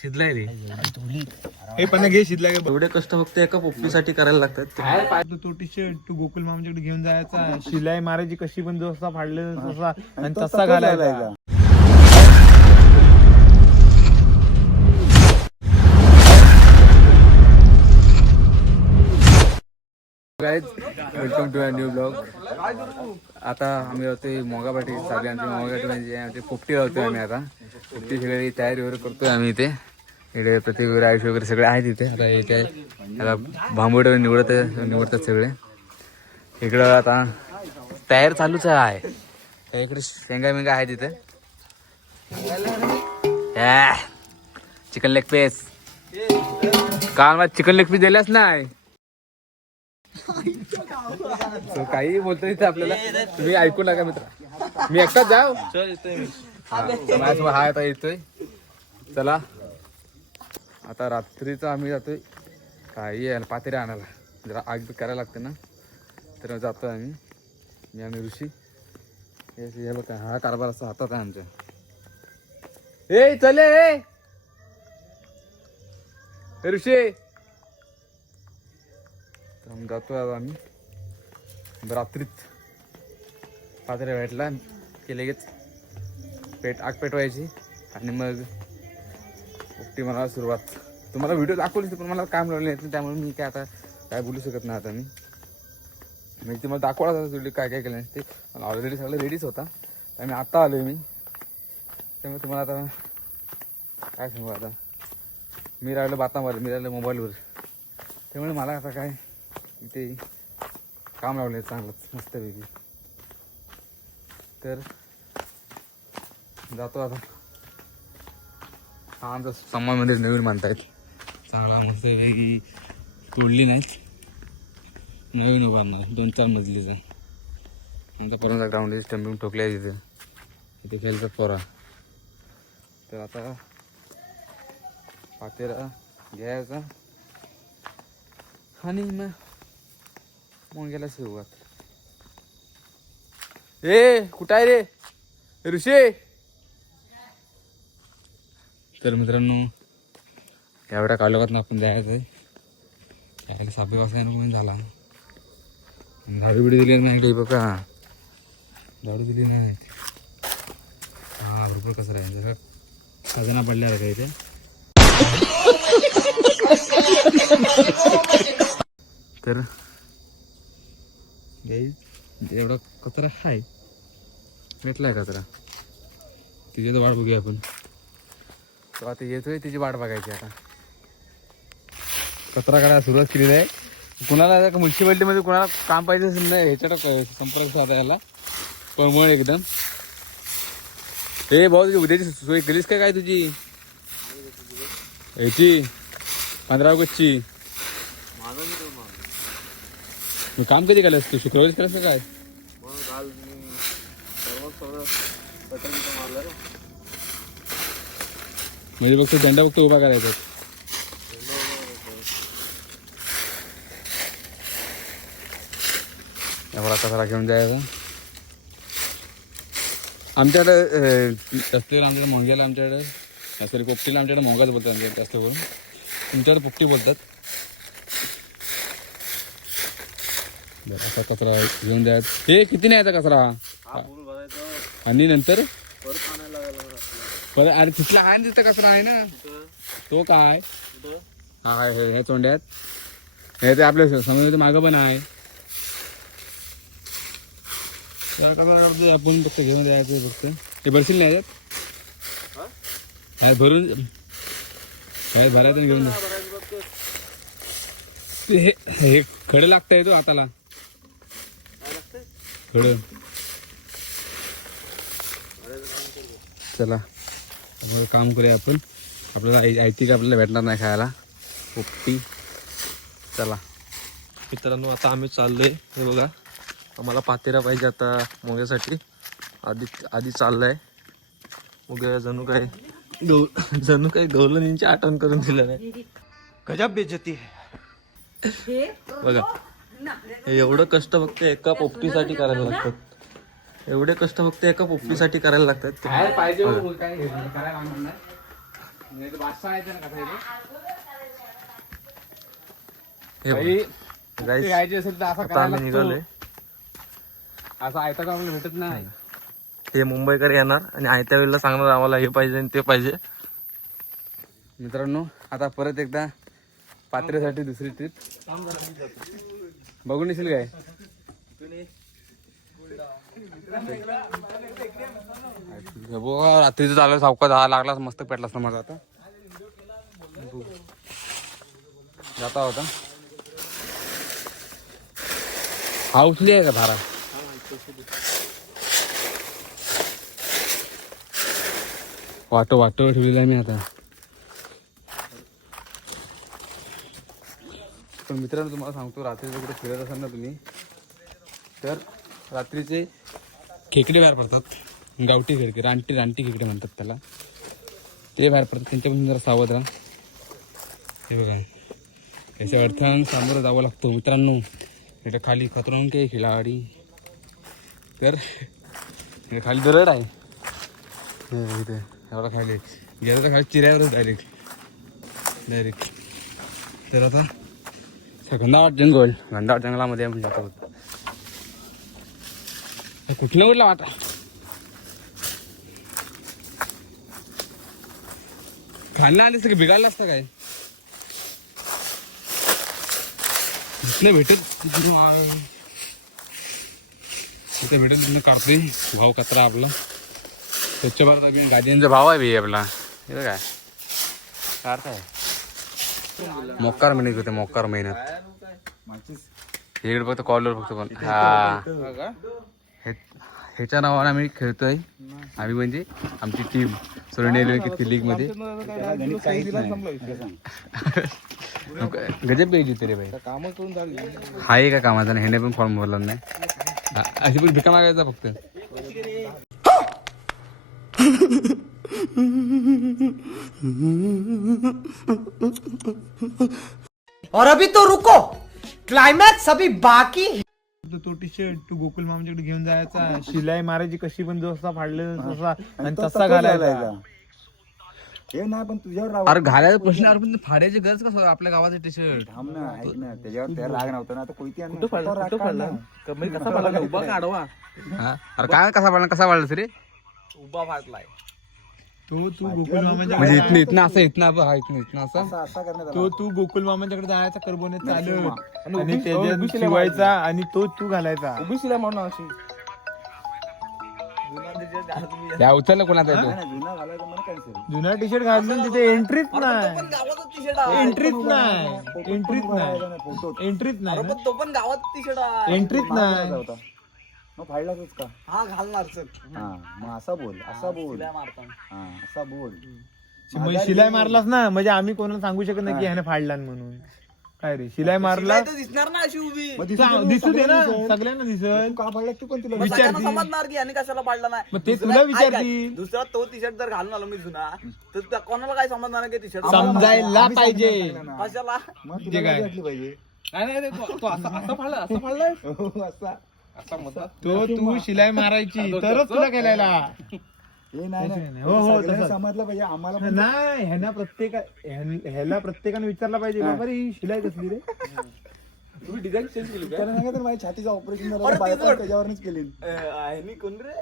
शिजलाय रे हे पण घे शिजलाय. एवढे कष्ट फक्त एका पोपटीसाठी करायला लागतात. तो टी शर्ट तू गोकुल मामाच्याकडे घेऊन जायचा, शिलाई मारायची कशी पण जसा फाडले तसा आणि तसा घालायचा. Guys welcome to a new blog. आता आम्ही होते मोगापाटी चालू आमची मोगापाटी म्हणजे आमची पोपटी लावतोय आम्ही. आता पोपटी सगळी तयारी वगैरे करतोय आम्ही इथे. इकडे प्रत्येक वगैरे आयुष्य वगैरे सगळे आहेत इथे. आता इथे आता बांबूड निवडतात सगळे. इकडं आता तयार चालूच आहे. इकडे शेंगा मेंगा आहे तिथे. चिकन लेग पीस काल मला चिकन लेग पीस दिलाच नाही. काही बोलतो इथे आपल्याला, तुम्ही ऐकू नका मित्र. मी एकटाच जाऊ हा आता येतोय. चला आता रात्रीचा आम्ही जातोय काही यायला पातेरे आणायला. जरा आग करायला लागते ना, तर जातोय आम्ही. मी आम्ही ऋषी हे बघा. हा कारभार असा हातात आहे आमच्या. ए चले ऋषी जातोय आता आम्ही. रात्रीत पात्रे भेटला की लगेच आग पेटवायची आणि मग पोपटी मला सुरुवात. तुम्हाला व्हिडिओ दाखवली पण मला काम लावले नाही, त्यामुळे मी काय आता काय बोलू शकत नाही. आता मी तुम्हाला दाखवला व्हिडिओ काय काय केलं ते. मला ऑलरेडी सगळं रेडीच होता. त्यामुळे आत्ता आलो मी. त्यामुळे तुम्हाला आता काय सांगू. आता मी राहिलो बातावर, मी राहिलो मोबाईलवर. त्यामुळे मला आता काय इथे काम लावले चांगलंच मस्तपैकी. तर जातो आता. हा आमचा समाजमध्ये नवीन बांधतायत चांगला मस्तपैकी. तोडली नाहीत, नवीन उभारणार 2-4 मजलीचा. आमचा पोरांचा ग्राउंड स्टंपिंग ठोकले आहे तिथे. इथे खेळतात पोरा. तर आता पातेरा घ्यायचा आणि मग गेला सुरुवात. कुठं आहे रे ऋषी. तर मित्रांनो एवढ्या कालोखात आपण जायचं आहे. यायला सापे वासायला पण झाला. झाडू बिडू दिली नाही काही बघा. झाडू दिली नाही. हा भरपूर कसं राहायचं. खजाना पडल्याला काही ते. तर एवढा कचरा आहे. भेटलाय कचरा. तिची तर वाट बघूया आपण. तो आता येतोय तिची वाट बघायची. आता कचरा काढायला सुरुवात केलेली आहे. कुणाला म्युन्सिपाल्टीमध्ये कुणाला काम पाहिजे असेल ना ह्याच्याकडे संपर्क साधा याला. पळमळ एकदम. हे भाऊ तुझी उद्याची सोय केलीस काय तुझी ह्याची 15 ऑगस्टची. मग काम कधी केलंस तू? शुक्रवारी केलंस का काय? म्हणजे फक्त झेंडा फक्त उभा करायचा. एवढा कचरा घेऊन जायचा. आमच्याकडे रस्त्यावर आमच्याकडे मोंग्याला आमच्याकडे सॉरी पोपटीला आमच्याकडे मोंगाच बोलतात. आमच्याकडे जास्त करून तुमच्याकडे पोपटी बोलतात. असा कचरा घेऊन द्यायचा. हे किती नाही याचा कचरा. आणि नंतर परत अरे तिथला आहे ना तिथं कचरा आहे ना तो काय. हा आहे हे तोंड्यात. हे ते आपल्या समोर मागं पण आहे. कचरा करतो आपण फक्त घेऊन द्यायचं. फक्त हे भरशील नाही याच्यात भरून काय भरायचं घेऊन हे खडं लागतं येतो हाताला. खडं. चला काम करूया आपण. आपल्याला ऐती का आपल्याला भेटणार नाही खायला पोपटी. चला मित्रांनो आता आम्ही चाललोय. हे बघा आम्हाला पातेरा पाहिजे आता मोग्यासाठी. आधी चाललाय मोग्या. जणू काय गवलनींची आठवण करून दिलं नाही. गजब बेइज्जती आहे. बघा एवढं कष्ट फक्त एका पोपटीसाठी करायला लागतात. एवढे कष्ट फक्त एका पोपटीसाठी करायला लागतात. काय पाहिजे हो, काय करायला लागणार नाही. नाही तर बादशाह आहे ना कसा इथे. हे बाई, बघ. ते गायचे असेल तर असं आता करायला आम्ही लागतो. निघालोय. असं आयता का आम्हाला भेटत नाही. हे मुंबईकर येणार आणि आयत्या वेळेला सांगणार आम्हाला हे पाहिजे आणि ते पाहिजे. मित्रांनो आता परत एकदा पात्रेसाठी दुसरी ट्रिप बघून येशील काय. बघा रात्रीचं चालू सावका 10 लागला मस्त पेटला असता माझा. आता जाता होता हा उचली आहे का धारा. वाटो ठेवलेला मी आता. पण मित्रांनो तुम्हाला सांगतो रात्रीचं कुठे फिरत असाल ना तुम्ही तर रात्रीचे खेकडे बाहेर पडतात. गावठी खेकडे रानटी खेकडे म्हणतात त्याला. ते बाहेर पडतात त्यांच्यापासून जरा सावध राहा. हे बघा याच्या अडथळ्यानं सामोरं जावं लागतो मित्रांनो. इथे खाली खतरनाक काय खिलाडी तर इथे खाली दरड आहे. इथे एवढा खाली गेलं तर खाली चिऱ्यावरच डायरेक्ट. तर आता घनदाट जंगलामध्ये आपण जात आहोत. कुठलं उडला वाटा खाल्ला आले सगळं बिघाडलं असतं काय. जिथलं भेटत तिथे भेटत तिथनं काढतोय. भाव कचरा आपला स्वच्छ भारत अभियान गादींचा भाव आहे बी आपला. हे काय काढताय मोकार महिन्यात होते. मोकार महिन्यात इकडे फक्त कॉलवर फक्त पण हा ह्याच्या नावाने आम्ही खेळतोय. आम्ही म्हणजे आमची टीम सोडणे किती लीग मध्ये गजब पाहिजे तरी भाई. हाय का कामाचा नाही. ह्याने पण फॉर्म भरला नाही. अशी पण भिका मागायचा फक्त. और अभी तो रुको, क्लाइमैक्स अभी बाकी है. तो टी शर्ट तू गोकुल मामाच्याकडे घेऊन जायचा. शिलाई मारायची कशी पण जसा फाडले तसा आणि तसा घालायचा. हे नाही पण तुझ्यावर अरे घालायचा प्रश्न. अरे पण फाडायची गरज कसं आपल्या गावाचं टी शर्ट. थांब ना, ऐक ना, त्याच्यावर त्याला राग नव्हता ना. आता कोयती अरे काय कसा पाडला तरी. तो तू गोकुल मामाच्या म्हणजे इथनं असं इथनं असं असा करण्यात तो तू गोकुल मामाच्याकडे जायचा कर्बोने चालत आणि त्याच्यात शिवायचा आणि तो तू घालायचा. त्या उचललं कोणाचा येतो. जुना घालायचा मला कॅन्सल. जुना टी शर्ट घालून तिथे एंट्रीच नाही. एंट्रीच नाही. मग फाडलाच का. हा मग असा बोल हा असा बोल. मग शिलाई मारलास ना म्हणजे आम्ही कोणाला सांगू शकत नाही की ह्याने फाडला म्हणून. काय रे शिलाई मारला दिसणार ना अशी उभी. मग दिसू दे ना सगळ्यांना दिसल. का फाडला तू पण तुला विचारतील. समजणार की याने कशाला पाडला नाही. मग ते तुला विचारतील. दुसरा तो टी शर्ट जर घालून आलो मी जुना तर कोणाला काय समजणार की टी शर्ट समजायला पाहिजे. कशाला. मग जे तुला काय? काय वाटली पाहिजे. तो असा तू शिलाई मारायची तरच तुला केलायला. हे नाही हो, हो, सगळ्यांना तसं. समजलं पाहिजे आम्हाला पण. नाही ह्याला प्रत्येकाने विचारला पाहिजे बाबा रे ही शिलाई कसली रे. त्याला नाही का तर माझ्या छातीचं ऑपरेशन झालं बायको त्याच्यावरच केली. ह्यानी कोण रे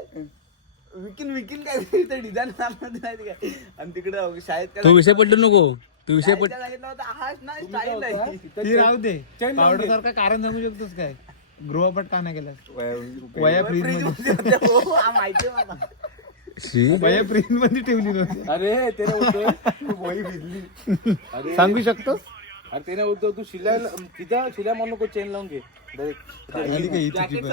विकीन काय ते डिझाईन नाही काय. आणि तिकडे शाळेत तू विषय पडलो नको. तू विषय पड सांगितलं होतं हा नाही स्टाईल आहे. ती राहू दे. पावडर सारखं कारण सांगू शकतोस काय. गृहपाठ का नाही केला. वया फ्रीज मध्ये माहिती आहे मला. वया फ्रीज मध्ये ठेवली नव्हती. अरे ते वही भिजली. सांगू शकतोस. अरे ते नाही तू शिलाई म्हणून नको चेन लावून घे. झाली का ही तुझी पण?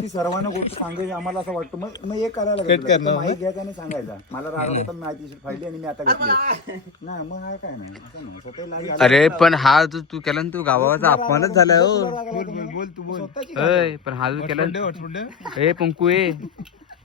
ती सर्वांना गोष्ट सांगायची आम्हाला असं वाटतं. मग एक करायला कट करणार. माहिती घ्यायचा आणि सांगायचा. मला राग होता मी आधी फाडली आणि मी आता घेतली. नाही मग हा काय नाही असं नाही. स्वतःही लागी घालायची. अरे पण हा जो तू केला ना तू गावाचा अपमानच झालाय हो. बोल तू बोल. अय पण हा जो केला ए पंकू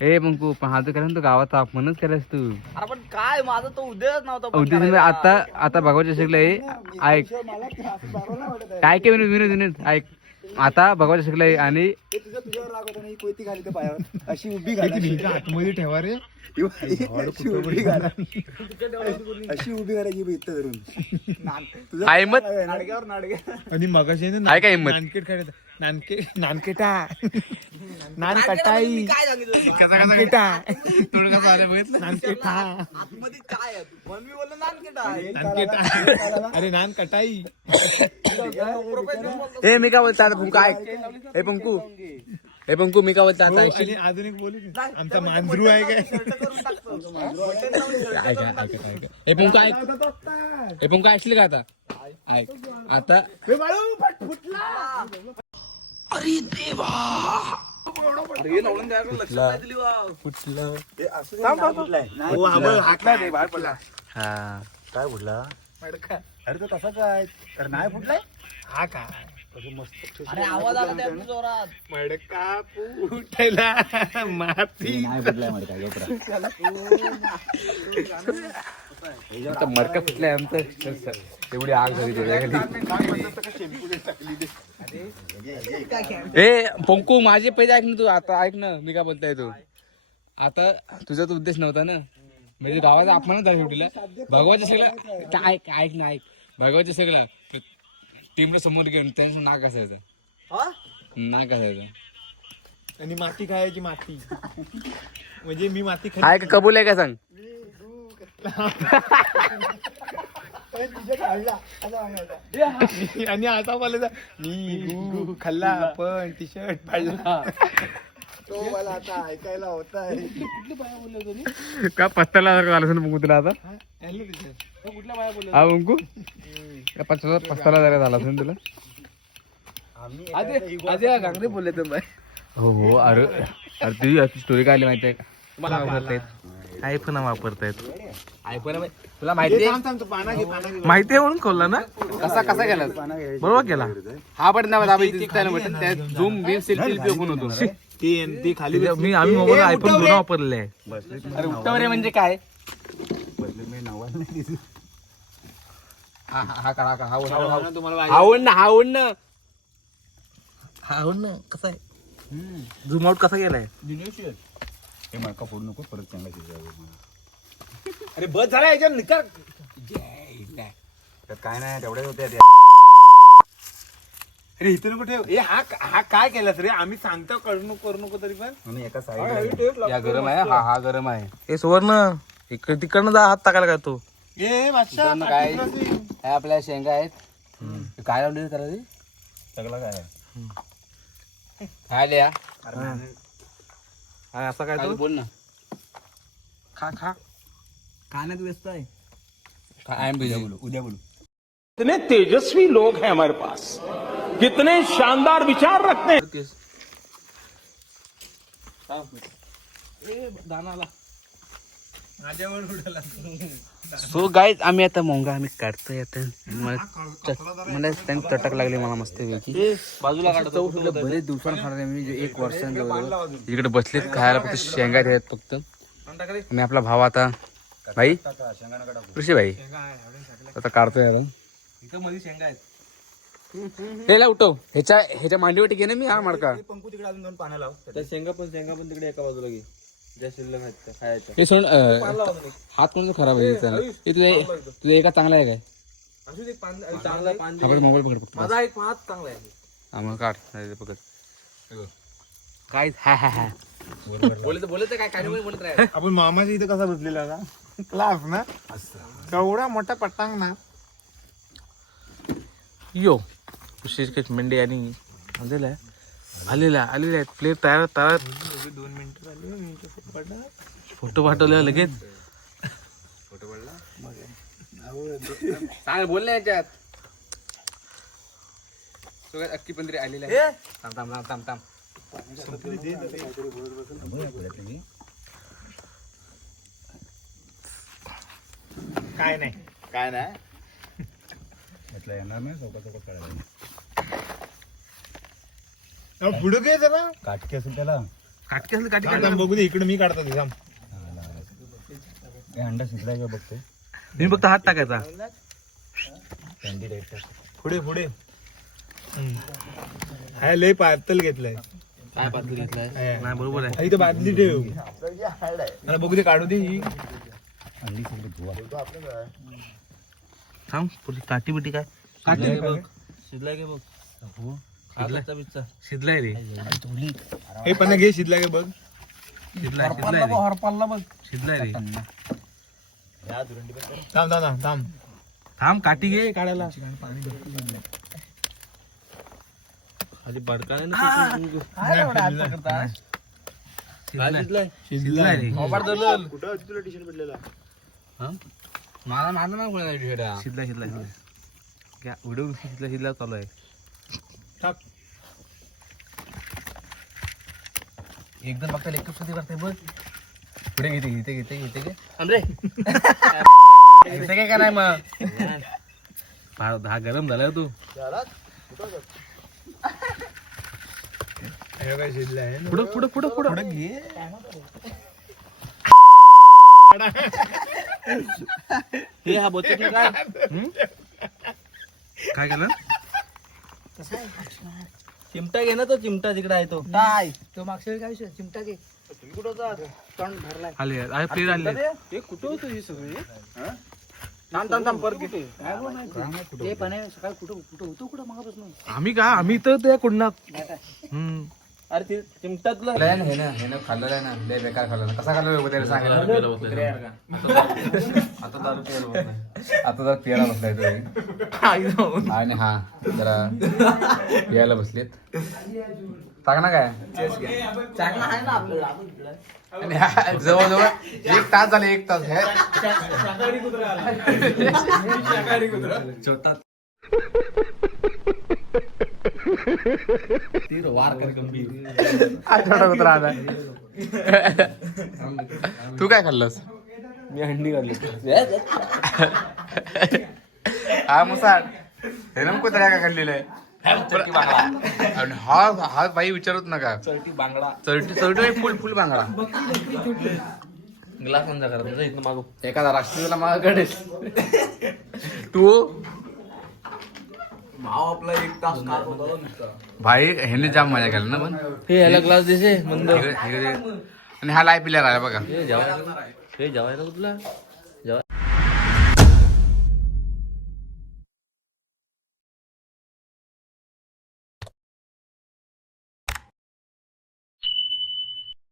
ए पंकू पण हा जो केला ना तू गावाचा अपमानच केलास तू. अरे पण काय माझा तो उद्योगच नव्हता पण उद्या करायला. आता भगवाच्या शिकलं हे ऐक मला असं बरोबर वाटत आहे. काय काय विनोद ऐक आता भगवान शिकलाय आणि हे तुझ्यावर राग होता ना, ही कोयती घाली तर पायावर अशी उभी घाला, आतमध्ये ठेवा रे. अशी उभी घाला, अशी उभी घालायची बघ इथं धरून. हाय मत नाडग्यावर नाडग्या. आणि मगाशी ना आहे का हिंमत? नानकेट खायला नानकेटा नान कटाई नानकेटा नानकेटा आतमध्ये काय आहे? पण मी बोललो नानकेट आहे. नानकेटा अरे नान कटाई. ए मी काय बोलतो आता पंकू ऐक. ए पंकू मी काय बोलतो आता हो, ऐकशील? आणि अजून एक बोलू की? आमचा मांजरू आहे काय? ए पंकू ऐक. ए पंकू ऐकली का आता? ऐक आता अरे नवलन काय लक्ष नाही दिली वा. हे असं नाही फुटलाय. नाही, हातला रे बाहेर पडला. हा काय फुटला? अरे तो तसाच आहे. तर नाही फुटलाय. हा काय अरे आवाज आला त्या जोरात. मडका फुटला माती. नाही फुटलाय मडका, आता मडका फुटलाय आमचं. एवढी आग झाली त्याच्याखाली. ए पंकू माझे पहिले ऐक ना तू. आता ऐक ना मी काय बोलताय तू. आता तुझा तो उद्देश नव्हता ना, म्हणजे गावाचा अपमानच झाला शेवटीला. भगवाच्या सगळं काय ऐक ना ऐक. भगवाच्या सगळं टीमला समोर घेऊन त्यांचं नाक असायचं. हा? नाक असायचं. आणि माती खायची माती. म्हणजे मी माती आहे का कबूल आहे का सांग? खाल्ली आणि आता बोलायचा मी गु खाल्ला पण टी शर्ट फाडला. तो मला आता ऐकायला होत आहे. का पत्त्याला झालं असेल पंकू तुला आता? हा पंकू का पत्त्याला जरा झाला असेल तुला? गांगडे बोलले तर हो हो. अरे अरे तुझी स्टोरी काय आली माहिती आहे का? आयफोन वापरतायत. आयफोन तुला माहिती आहे? माहिती आहे म्हणून खोलला ना. कसा कसा केला? बरोबर केला. हा बटन दाबा. त्या झूम बी सेल्फी ओपन होतो. ते खाली मी आम्ही मोबाईल आयफोन दोन वापरले. अरे उठवरे म्हणजे काय? हा करा हा आवड ना आवड ना कसा आहे? झूम आउट कसा केलाय? हे मडका फोडू नको, परत चांगला शिजवायला. अरे बस झाला याच्यावर निकाल. त्यात काय नाही, तेवढ्याच होत्या त्या. अरे इथून कुठे ए हा काय केलास रे? आम्ही सांगतो करू नको तरी पण. म्हणून एका साईडला या गरम आहे. हा गरम आहे. हे सुवर्ण इकडे तिकडनं जा हात टाकायला का तू? ए माशा काय आपल्या शेंगा आहेत. काय लावली करायची सगळं काय आहे. खायला या. असा काय बोल ना. खा खाण्यात व्यस्त आहे. I am busy. उद्या बोलू. कितने तेजस्वी लोग हैं हमारे पास, कितने शानदार विचार रखते हैं. सो गाईज आम्ही आता मोंगा आम्ही काढतोय आता. मला त्यांनी चटक लागली मला मस्त पैकी. बाजूला काढतो. बरेच दिवसांनी खाणार मी 1 वर्षांजवळ इकडे बसलेत खायला. फक्त शेंगा आहेत फक्त. आणि आपला भाव आता भाई ऋषी भाई आता काढतोय आता. मध्ये शेंगा आहेत. हेला उठव. ह्याच्या मांडीवटी घे ना मी. हा मडका पंकू तिकडे अजून 2 पानं लाव. त्या शेंगा पण तिकडे एका बाजूला घे. ज्या शिल्लक आहेत त्या खायच्या. हे सोड. हात कोणता खराब आहे त्याला. तुझा एका चांगला आहे काय? असू दे चांगला पान दे. आपण मोबाईल पकड फक्त. माझा एक हात चांगला आहे. आम्हाला काढ नाही पकड काय. हा हा हा बोलत काय काय बोलत राहा. आपण मामाच्या इथे कसा बसलेला ना क्लास ना केवढा मोठा पटांग ना. यो विशेष मेंढे आणि आलेला आहेत प्लेट तयार 2 मिनिटं झाली. फोटो पाठवले लगेच. सांग बोल ना याच्यात. अक्की पंधरी आलेली आहे. थांब काय नाही म्हटलं येणार नाही, चौका काढायला. पुढे काय जरा काटकी असेल त्याला. काटकी असली काटकी थांब, बघू दे इकडे मी काढतो ते. थांब. हे अंडा शिजलाय का बघते. मी फक्त हात टाकायचा. Candy type. पुढे हाय लय पातल घेतलाय काय पातळी घेतलाय हाय. नाही बरोबर आहे इथं बादली ठेव मला बघू दे काढू दे ही थांब पुढची काठी बिटी काय काठी बघ शिजलाय की बघ शिजलाय रे हे पण घे शिजला का बघ शिजलाय शिजलाय रे थांब थांब थांब थांब थांब काठी घे काढायला खाली बडका नाही ना शिजलाय शिजलाय रे मला माझं ना कोणा शिजला शिजला शिजला घ्या व्हिडिओ शिजला शिजला चालू आहे टाक एकदम बघता लेकअप साठी करते बघ पुढे घेते घेते घेते घेते घे घेते काय का नाही मग हा गरम झाला तू हे काय शिजला आहे पुढं पुढं पुढं पुढं घे हे हा बोलतो काय काय केलं चिमटा घे ना तो चिमटा तिकडे आहे तो काय तो मागच्या वेळी काय विषय चिमटा घे आले आहे प्लेअर आले हे कुठं होतं ही सगळी थांब परत घेते ते पण आहे, सकाळी कुठं कुठं होतो कुठं मागापासून आम्ही का आम्ही तर त्या कुंडात अरे ते चिमटातलं हे ना खाल्लेलं आहे ना लय बेकार खाल्लं ना कसा खाल्लं त्याला सांगायला आता दारू प्यायला बसलाय. आता जरा पियाला बसलाय तो आणि हा जरा पियाला बसलेत टाक ना काय चांगला आहे ना आपल्याला आणि जवळजवळ 1 तास झाले 1 तास हे छोटा छोटा कुत्रा आला तू काय खाल्लंस मी हंडी काढली हा मुसाड हे ना कुत्र्या काय खाल्लेलं आहे आणि हा हा बाई विचारत नका चरटी बांगडा चरटी चरटी फुल फुल बांगडा ग्लास बंद करा तुझा इथं मागू एखादा राष्ट्रीयला मागाकडे तू भाव आपला 1 तास काल होता नुसता भाई ह्याने जाम मजा केला ना पण हे ह्याला ग्लास देसे मंद आणि हा लाय पिल्या राहिला बघा हे जेवायला कुठला